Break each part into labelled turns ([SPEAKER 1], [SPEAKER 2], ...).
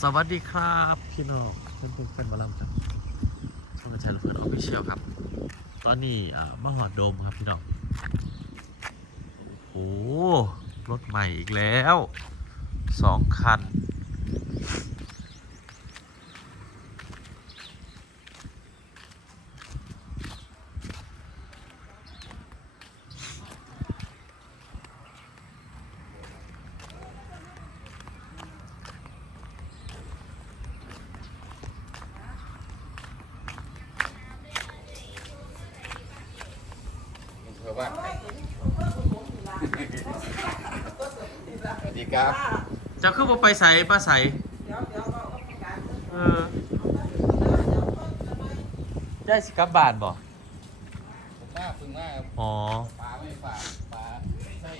[SPEAKER 1] สวัสดีครับพี่น้องเพื่อนเพื่อนเพื่อนมาลำครับช่องกระจายเพื่อนออฟฟิเชียลครับ ตอนนี้อ่ามาหอดโดมครับพี่น้องโอ้โหรถใหม่อีกแล้วสองคัน
[SPEAKER 2] เผื่อว่าสวัสดี ครับ
[SPEAKER 1] เจะขึ้นมาไปใส่ป้าใส่เออได้สิกลับบ้านบ่
[SPEAKER 2] ผมมาพึ่งมา
[SPEAKER 1] อ๋อ
[SPEAKER 2] ปลาไม่ฝากปลาใช่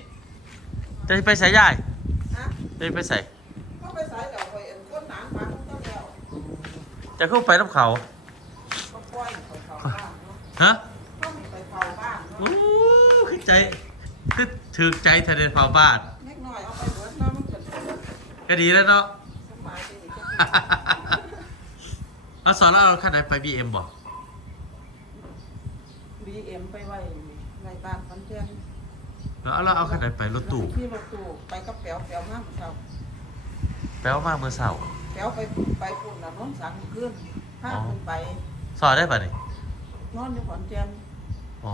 [SPEAKER 1] จะไปใส่ย่าย
[SPEAKER 3] ฮะ
[SPEAKER 1] จะไปใส่
[SPEAKER 3] ก็ไปสายเดี๋ยวไปเอ็นก้นหนานปลาต้องต้องแล้ว
[SPEAKER 1] จะขึ้นไปน้ำเขา
[SPEAKER 3] ก็ปล่อยไปเฝ้าบ้านเนาะ
[SPEAKER 1] ฮะ
[SPEAKER 3] ต้องไปเฝ้าบ้านเนาะ
[SPEAKER 1] โอ้คือใจคือถือใจทะเลเผาบ้าน
[SPEAKER 3] ก็ดี
[SPEAKER 1] แล้วเนาะ
[SPEAKER 3] สบายไปอีก
[SPEAKER 1] เอาสอนแล้วเราขั้นไหนไปบีเอ็มบอก
[SPEAKER 3] บีเอ็มไปไว้ในบ้านคอนเทน
[SPEAKER 1] แล้วเราเอาขั้นไหนไปรถตู้
[SPEAKER 3] ที่รถตู้ไปกับแป๋วแป๋วมากเช้า
[SPEAKER 1] แปลว่ามาเมื่อเสาร์
[SPEAKER 3] แป๋วไปไปปุ่นน่ะน้องสังขึ้นพาขึ้นไป
[SPEAKER 1] สอนได้ป่ะนี่
[SPEAKER 3] นอนอยู่ขอนแกน
[SPEAKER 1] อ๋อ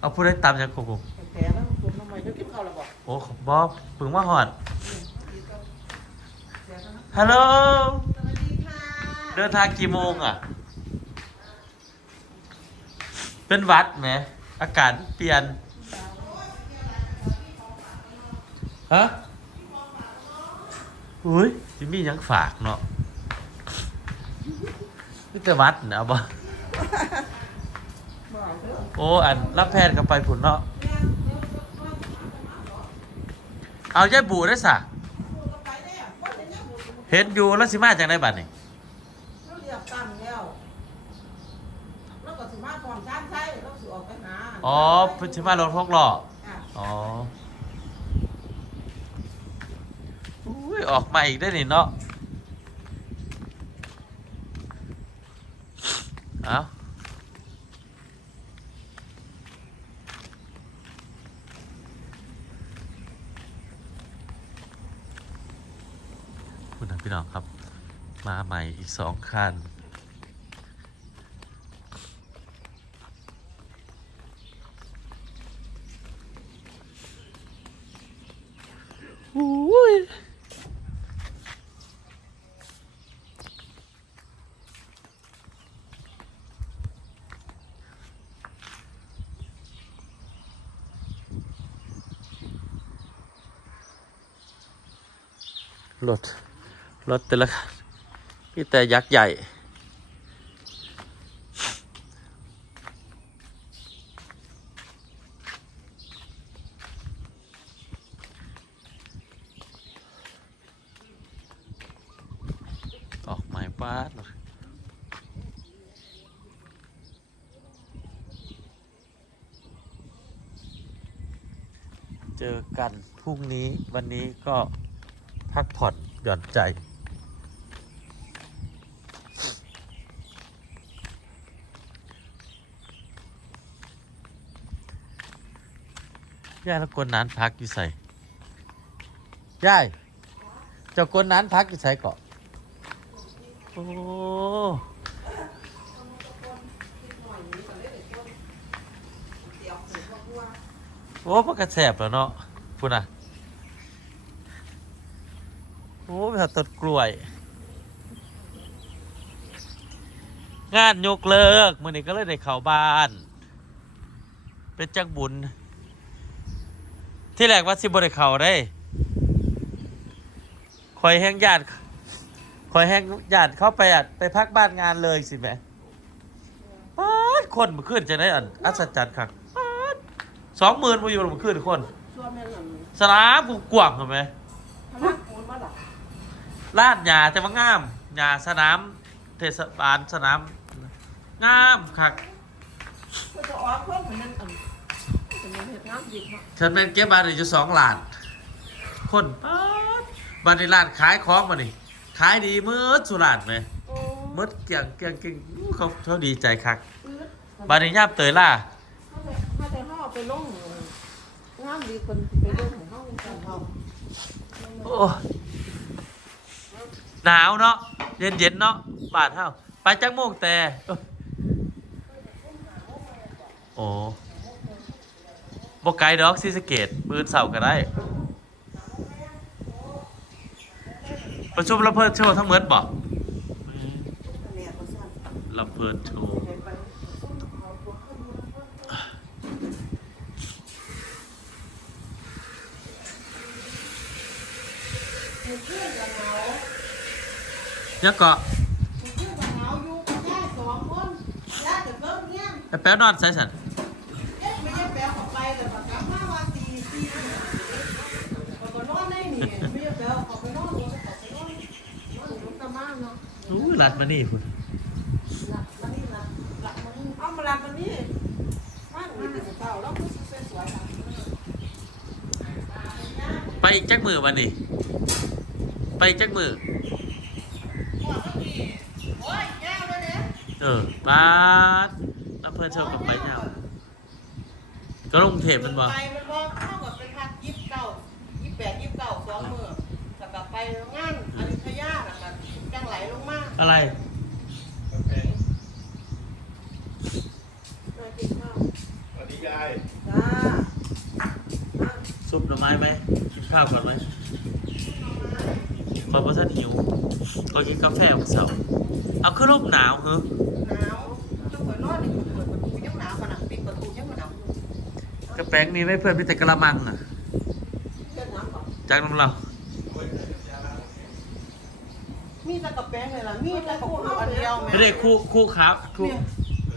[SPEAKER 1] เอาพูดได้ตามยังโกโก้
[SPEAKER 3] แผลแล้วตุ่มทำไมเดี๋ยวกินข้าวแล้วบอก
[SPEAKER 1] โอ้บอปึงว่าหอด
[SPEAKER 3] แผลแล้วนะ
[SPEAKER 1] ฮัลโหล
[SPEAKER 3] สวัสดีค่ะ
[SPEAKER 1] เดินทางกี่โมงอะ เป็นหวัดไหม อากาศเปลี่ยน ฮะอุ้ยจิมมี่ยังฝากเนาะนี่แต่หวัดนะบ่
[SPEAKER 3] บอกเด้อ
[SPEAKER 1] โอ้ อันรับแพทย์กับไปผุนเนาะ เอายายบูได้สะ
[SPEAKER 3] ไปเนี่ยบ่เห็นยังบ่
[SPEAKER 1] เห็นอยู่แล้วสิมาจากไหนบัดนี่
[SPEAKER 3] เราเรียกตั้งแล้วแล้วก็สิมาพร้อมชานใช้เราสิออกไปหา
[SPEAKER 1] อ๋อเพิ่นสิมารถพกล้อ
[SPEAKER 3] อะ
[SPEAKER 1] อ๋ออุ้ยออกมาอีกได้นี่เนาะเอาคุณนะ พี่น้องครับ มาใหม่อีกสองคันอุ้ยรถ รถแต่ละคันพี่แต่ยักษ์ใหญ่ ออกหมายบ้านเจอกันพรุ่งนี้วันนี้ก็พักผ่อนหย่อนใจ ย่ายแล้วกวนนั้นพักอยู่ใส่ย่ายเจ้ากวนนั้นพักอยู่ใส่เกาะโอ้โอ้มันกระแสบแล้วเนาะพูดนะโอ้ไปตัดต้นกล้วย งานยกเลิกมื่อนี้ก็เลยได้เข้าบ้าน เป็นจักบุญ ที่แรกว่าสิบได้เขาได้คอยแห้งญาติคอยแห้งญาติเข้าไปอะไปพักบ้านงานเลยสิแม่ป๊าดคนมาขึ้นจะได้อันอัศจรรย์ครับป๊าดสองหมื่นมาอยู่มาขึ้นคน
[SPEAKER 3] ชวร์แม่หลัง
[SPEAKER 1] สนามกูกว้างเห็นไหม
[SPEAKER 3] ทำไมปูนมาหรอ
[SPEAKER 1] ลาดหญ้าจะมางามหญ้าสนาม เทศบาลสนามงามคัก
[SPEAKER 3] จะออกเพิ่มเหมือนนั่นอัน เป็นเห็ดน้ำหยิบเนาะ
[SPEAKER 1] ฉันเป็นเก็บบาทอยู่สองล้าน คนป๊าดบาทในร้านขายของมานี่ขายดีมืดสุราษฎร์ไหม
[SPEAKER 4] โอ้
[SPEAKER 1] มืดเกี่ยงเกี่ยงเกี่ยงอู้เขาเขาดีใจคัก
[SPEAKER 4] ปื๊ด
[SPEAKER 1] บานี้ย่ามเตยล่า
[SPEAKER 4] ถ้าแต่ถ้าแต่ห่อไปลงงามดีคนไปลงของห้องกันเฮา
[SPEAKER 1] โอ้หนาวเนาะเย็นเย็นๆเนาะบาดเท่าไปจักโมงแต่โอ้ บกไกลดอกซีสะเกตปืนเสาก็ได้ ประชุมลำเพลินโชว์ทั้งเมดบอก
[SPEAKER 4] เนี่ยก็สั่น
[SPEAKER 1] ลำเพลินโชว์
[SPEAKER 4] ไปไปซุ่มเอาตัวขึ้นมามี เนาะอู้หลัดมานี่
[SPEAKER 1] คุณ
[SPEAKER 4] ลับมานี่ลับลับมานี่เอามาลับมานี่ม่านมีแต่เก่าแล้วก็สวยๆค่
[SPEAKER 1] ไปอีกจักมือวันนี้ไปอีกจักมือ
[SPEAKER 4] โอ้ยยาวเลยเนี่ย
[SPEAKER 1] เออปาดลำเพลินโชว์กับไปยาวก็ลงเทปมันบ่
[SPEAKER 4] ไปมันบอก ลงมา
[SPEAKER 1] อะไร
[SPEAKER 4] มากินข้าว
[SPEAKER 3] สวัสดียาย
[SPEAKER 4] จ้า
[SPEAKER 1] ซุปหน่อไม้ไหมกินข้าวก่อนไหมคอยเพราะท่านหิวคอยกินกาแฟของเสาร์เอาขึ้นร่มหนาวเหรอ
[SPEAKER 4] หนาวต้องเปิดนอนนี่เปิดประตูยังหนาวขนาดปิดประตูยังหนาว
[SPEAKER 1] กระแป้งมีไหม่เพื่อนมีแต่กระมังอะ
[SPEAKER 4] เล่นน้ำก่อน
[SPEAKER 1] จากน้ำเรา
[SPEAKER 4] มีแต่กระแป้งเลยล่ะ มีแต่กระปุกอันเดียวแม่
[SPEAKER 1] ไม่ได้คู่คู่ครับคู่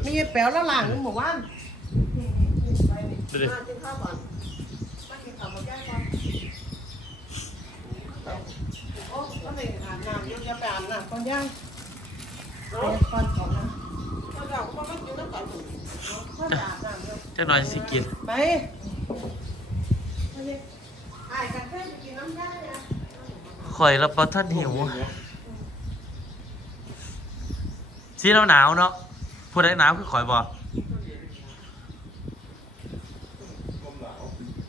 [SPEAKER 4] มีแป๋วแล้วหลังหมู่บ้าน
[SPEAKER 1] ไม่ได้
[SPEAKER 4] มากินข้าวก่อนมากินข้าวมาแก้ก่อนโอ้ก็เลยอาบน้ำเดี๋ยวจะไปอาบน้ำก่อนย่างไปก่อนก่อนนะก็เดี๋ยวก็มากินน้ำก่อนก็จะอาบน้ำเดี๋ยว
[SPEAKER 1] จักหน่อยสิกิน
[SPEAKER 4] ไปไปเลยไอ้กันแค่จะกินน้ำย่าเนี่ย
[SPEAKER 1] คอยแล้วเพราะท่านหิว สีหนาวหนาวๆเนาะพูดได้หนาวคือคอยบอก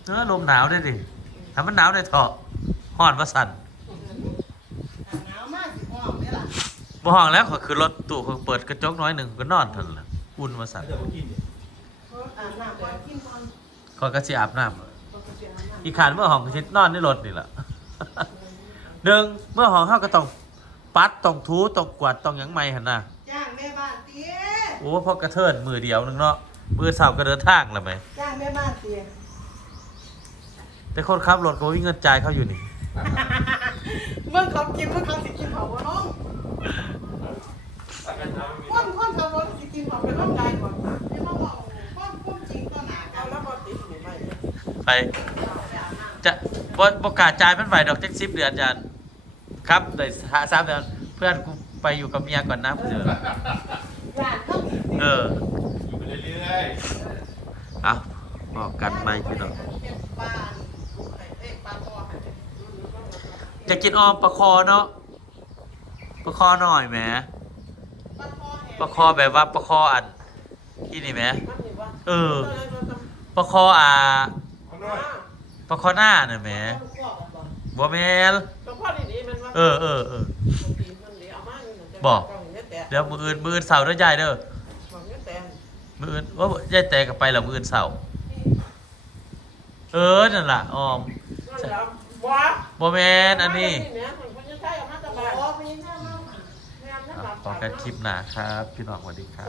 [SPEAKER 1] เออลมหนาวได้ดิถ้ามันหนาวได้เถอะห่อนประสัน
[SPEAKER 4] หนาวมากสิพ่อไม่ล่ะ
[SPEAKER 1] บ่ห้องแล้วขอยคือรถตู้เขาเปิดกระจกน้อยหนึ่งก็นอนทันละอุ่นมาสั่น
[SPEAKER 4] อาบน้ำก่อนกินก่อน
[SPEAKER 1] ขอยก็สิอาบน้
[SPEAKER 4] ก็จะอาบน้ำ
[SPEAKER 1] อีกขานเมื่อห้องก็สินอนในรถนี่แหละหนึ่งเมื่อห้องเฮาก็ต้องปัดต้องถูต้องกวาดต้องหยังไม่หั่นน่ะำ
[SPEAKER 4] จ้างแม่บ้านเตี้ย
[SPEAKER 1] โอ้พอกระเทินมือเดียวนึงเนาะมือเสาร์ก็เดินทางแล้วไหม
[SPEAKER 4] จ้างแม่บ้านเตี้ย
[SPEAKER 1] แต่คนขับรถก็วิ่งเงินจ่ายเขาอยู่นี่
[SPEAKER 4] เมื่อเขากินเมื่อเขาสิกินเผาบ่น้องก้นก้นขับรถสิกินเผาเป็นร่างกายก่อนไม่มาบอกก้นก้นจริงก็หนาเอาแล้วมาติดหนูไป
[SPEAKER 1] ไปจะบ่บ่กล้าจ่ายมันไหวดอกจักสิบเดือนจานครับได้หาสามเดือนเพื่อนกูไปอยู่กับเมียก่อนนะเดี๋ย ว
[SPEAKER 4] ย่านเขาอีก
[SPEAKER 1] เออ
[SPEAKER 3] อยู่ไปเรื่อย
[SPEAKER 1] เอาบอกกันไหมพี่น้อง
[SPEAKER 4] เป็นปลาเอ้ยปลาคอค่ะ
[SPEAKER 1] จะกินออมปลาคอเนาะปลาคอหน่อยแหม
[SPEAKER 4] ปลาคอแห้ง
[SPEAKER 1] ปลาคอแบบว่าปลาคออันที่นี่แหม
[SPEAKER 4] มันนี่ว่า
[SPEAKER 1] เออ
[SPEAKER 4] เออ
[SPEAKER 1] ปลาคออ่า
[SPEAKER 3] ๆคนน้อย
[SPEAKER 1] ปลาคอหน้าน่ะแหม
[SPEAKER 4] ลูกพ่อกันบ่
[SPEAKER 1] บ่แมน
[SPEAKER 4] ลูกพ่อดีๆมันว่า
[SPEAKER 1] เออเออเออ
[SPEAKER 4] ตีนมันเหลียวมากนี่มันจะ
[SPEAKER 1] บอก ดี๋ยวมืออื่นมืออื่นเสาร์เด้อยายเด้อ
[SPEAKER 4] บอกอแต่
[SPEAKER 1] มืออื่นว่ายายแตกกับไปแล้วมืออื่นเสาร์เออนั่นล่ะออม
[SPEAKER 4] นั่นแหละว้า
[SPEAKER 1] บ่แมนอันนี้
[SPEAKER 4] ต่อแค่
[SPEAKER 1] คลิปหนาครับ พี่น้องสวัสดีครั
[SPEAKER 4] บ